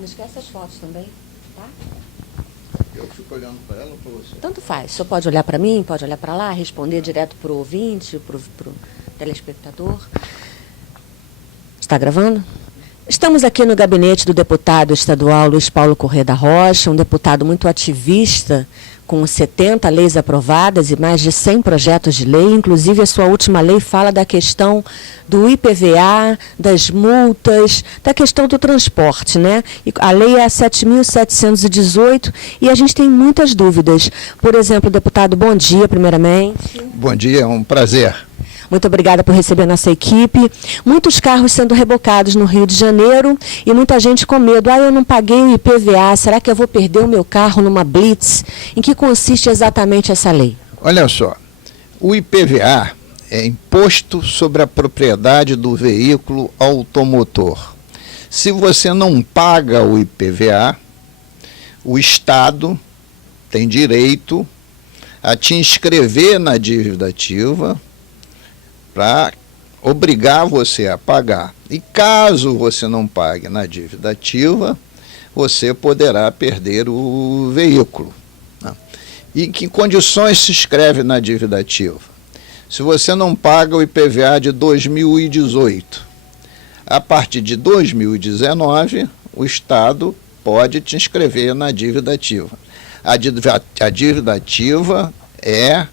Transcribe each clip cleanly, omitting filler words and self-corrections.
Não esquece as fotos também, tá? Eu fico olhando para ela ou para você? Tanto faz. O senhor pode olhar para mim, pode olhar para lá, responder direto para o ouvinte, para o telespectador. Está gravando? Estamos aqui no gabinete do deputado estadual Luiz Paulo Corrêa da Rocha, um deputado muito ativista, com 70 leis aprovadas e mais de 100 projetos de lei. Inclusive, a sua última lei fala da questão do IPVA, das multas, da questão do transporte, né? E a lei é a 7.718 e a gente tem muitas dúvidas. Por exemplo, deputado, bom dia, primeiramente. Bom dia, é um prazer. Muito obrigada por receber a nossa equipe. Muitos carros sendo rebocados no Rio de Janeiro e muita gente com medo. Eu não paguei o IPVA, será que eu vou perder o meu carro numa blitz? Em que consiste exatamente essa lei? Olha só, o IPVA é Imposto sobre a Propriedade do Veículo Automotor. Se você não paga o IPVA, o Estado tem direito a te inscrever na dívida ativa para obrigar você a pagar. E caso você não pague na dívida ativa, você poderá perder o veículo. E em que condições se inscreve na dívida ativa? Se você não paga o IPVA de 2018, a partir de 2019, o Estado pode te inscrever na dívida ativa. A dívida ativa é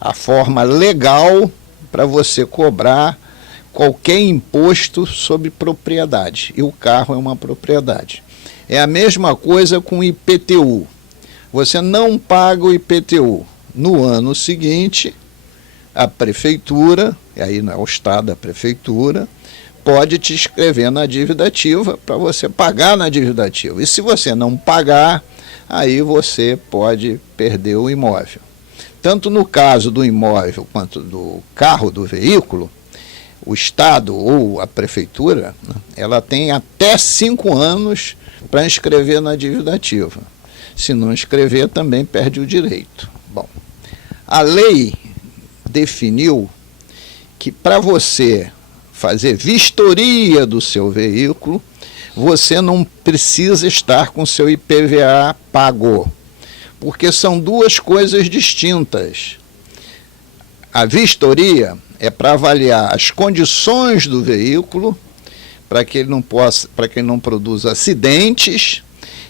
a forma legal para você cobrar qualquer imposto sobre propriedade, e o carro é uma propriedade. É a mesma coisa com o IPTU. Você não paga o IPTU. No ano seguinte, a prefeitura, e aí não é o Estado, a prefeitura, pode te inscrever na dívida ativa para você pagar na dívida ativa. E se você não pagar, aí você pode perder o imóvel. Tanto no caso do imóvel quanto do carro, do veículo, o Estado ou a Prefeitura, ela tem até 5 anos para inscrever na dívida ativa. Se não inscrever, também perde o direito. Bom, a lei definiu que para você fazer vistoria do seu veículo, você não precisa estar com seu IPVA pago, porque são duas coisas distintas. A vistoria é para avaliar as condições do veículo, para que ele não produza acidentes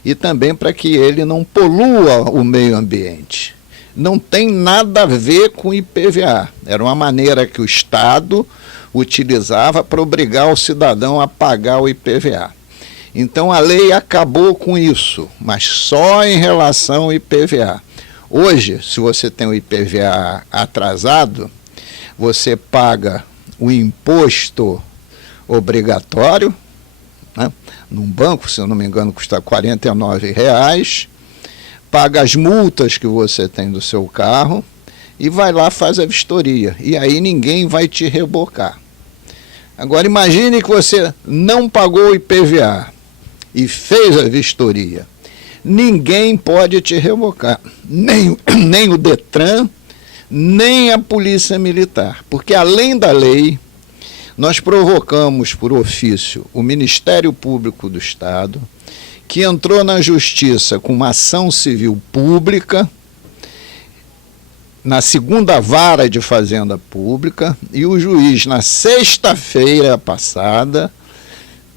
e também para que ele não polua o meio ambiente. Não tem nada a ver com IPVA. Era uma maneira que o Estado utilizava para obrigar o cidadão a pagar o IPVA. Então a lei acabou com isso, mas só em relação ao IPVA. Hoje, se você tem o IPVA atrasado, você paga o imposto obrigatório, né? Num banco, se eu não me engano, custa R$ 49,00, paga as multas que você tem do seu carro e vai lá, faz a vistoria. E aí ninguém vai te rebocar. Agora imagine que você não pagou o IPVA e fez a vistoria. Ninguém pode te revocar, nem o Detran, nem a Polícia Militar, porque além da lei, nós provocamos por ofício o Ministério Público do Estado, que entrou na Justiça com uma ação civil pública, na 2ª Vara de Fazenda Pública, e o juiz, na sexta-feira passada,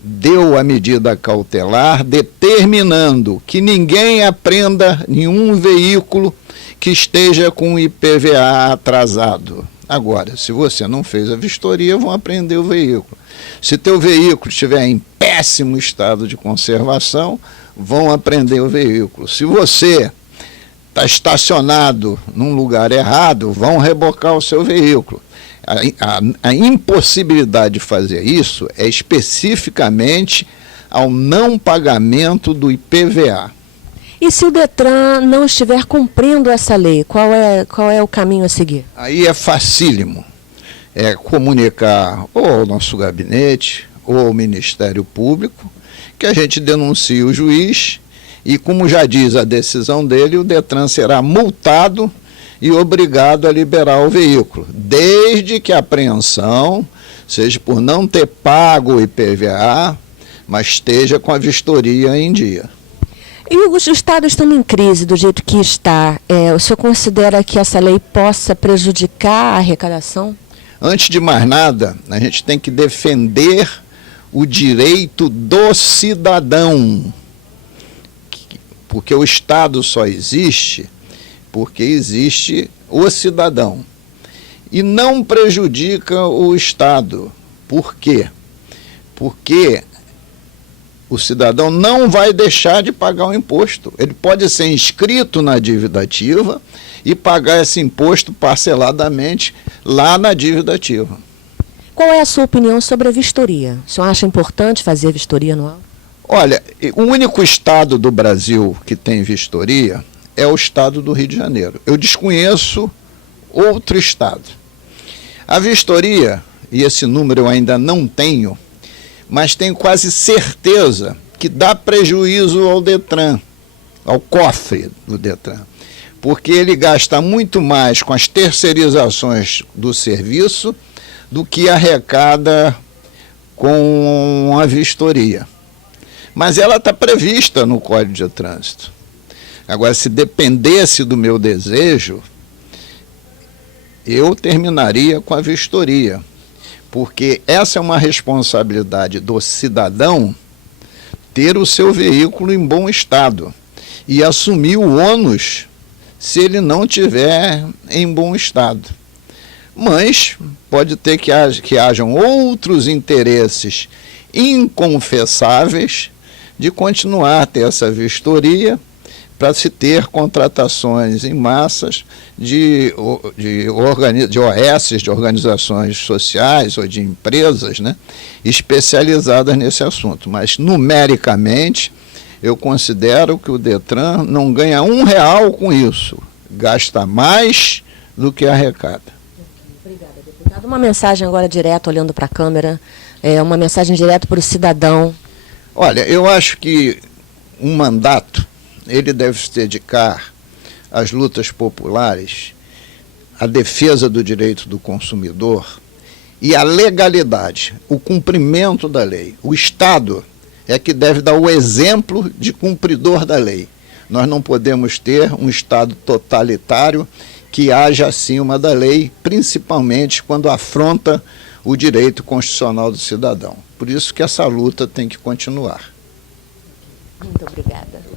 deu a medida cautelar determinando que ninguém apreenda nenhum veículo que esteja com IPVA atrasado. Agora, se você não fez a vistoria, vão apreender o veículo. Se teu veículo estiver em péssimo estado de conservação, vão apreender o veículo. Se você está estacionado num lugar errado, vão rebocar o seu veículo. A impossibilidade de fazer isso é especificamente ao não pagamento do IPVA. E se o Detran não estiver cumprindo essa lei, qual é o caminho a seguir? Aí é facílimo. É comunicar ou ao nosso gabinete ou ao Ministério Público que a gente denuncie o juiz e, como já diz a decisão dele, o Detran será multado e obrigado a liberar o veículo, desde que a apreensão seja por não ter pago o IPVA, mas esteja com a vistoria em dia. E o Estado estando em crise do jeito que está, o senhor considera que essa lei possa prejudicar a arrecadação? Antes de mais nada, a gente tem que defender o direito do cidadão, porque o Estado só existe porque existe o cidadão. E não prejudica o Estado. Por quê? Porque o cidadão não vai deixar de pagar o imposto. Ele pode ser inscrito na dívida ativa e pagar esse imposto parceladamente lá na dívida ativa. Qual é a sua opinião sobre a vistoria? O senhor acha importante fazer a vistoria anual? Olha, o único estado do Brasil que tem vistoria é o estado do Rio de Janeiro. Eu desconheço outro estado. A vistoria, e esse número eu ainda não tenho, mas tenho quase certeza que dá prejuízo ao Detran, ao cofre do Detran, porque ele gasta muito mais com as terceirizações do serviço do que arrecada com a vistoria. Mas ela está prevista no Código de Trânsito. Agora, se dependesse do meu desejo, eu terminaria com a vistoria, porque essa é uma responsabilidade do cidadão ter o seu veículo em bom estado e assumir o ônus se ele não tiver em bom estado. Mas pode ter que hajam outros interesses inconfessáveis de continuar a ter essa vistoria para se ter contratações em massas de OS, de organizações sociais ou de empresas, né, especializadas nesse assunto. Mas, numericamente, eu considero que o Detran não ganha R$1 com isso, gasta mais do que arrecada. Obrigada, deputado. Uma mensagem agora direto, olhando para a câmera, uma mensagem direto para o cidadão. Olha, eu acho que um mandato ele deve se dedicar às lutas populares, à defesa do direito do consumidor e à legalidade, o cumprimento da lei. O Estado é que deve dar o exemplo de cumpridor da lei. Nós não podemos ter um Estado totalitário que haja acima da lei, principalmente quando afronta o direito constitucional do cidadão. Por isso que essa luta tem que continuar. Muito obrigada.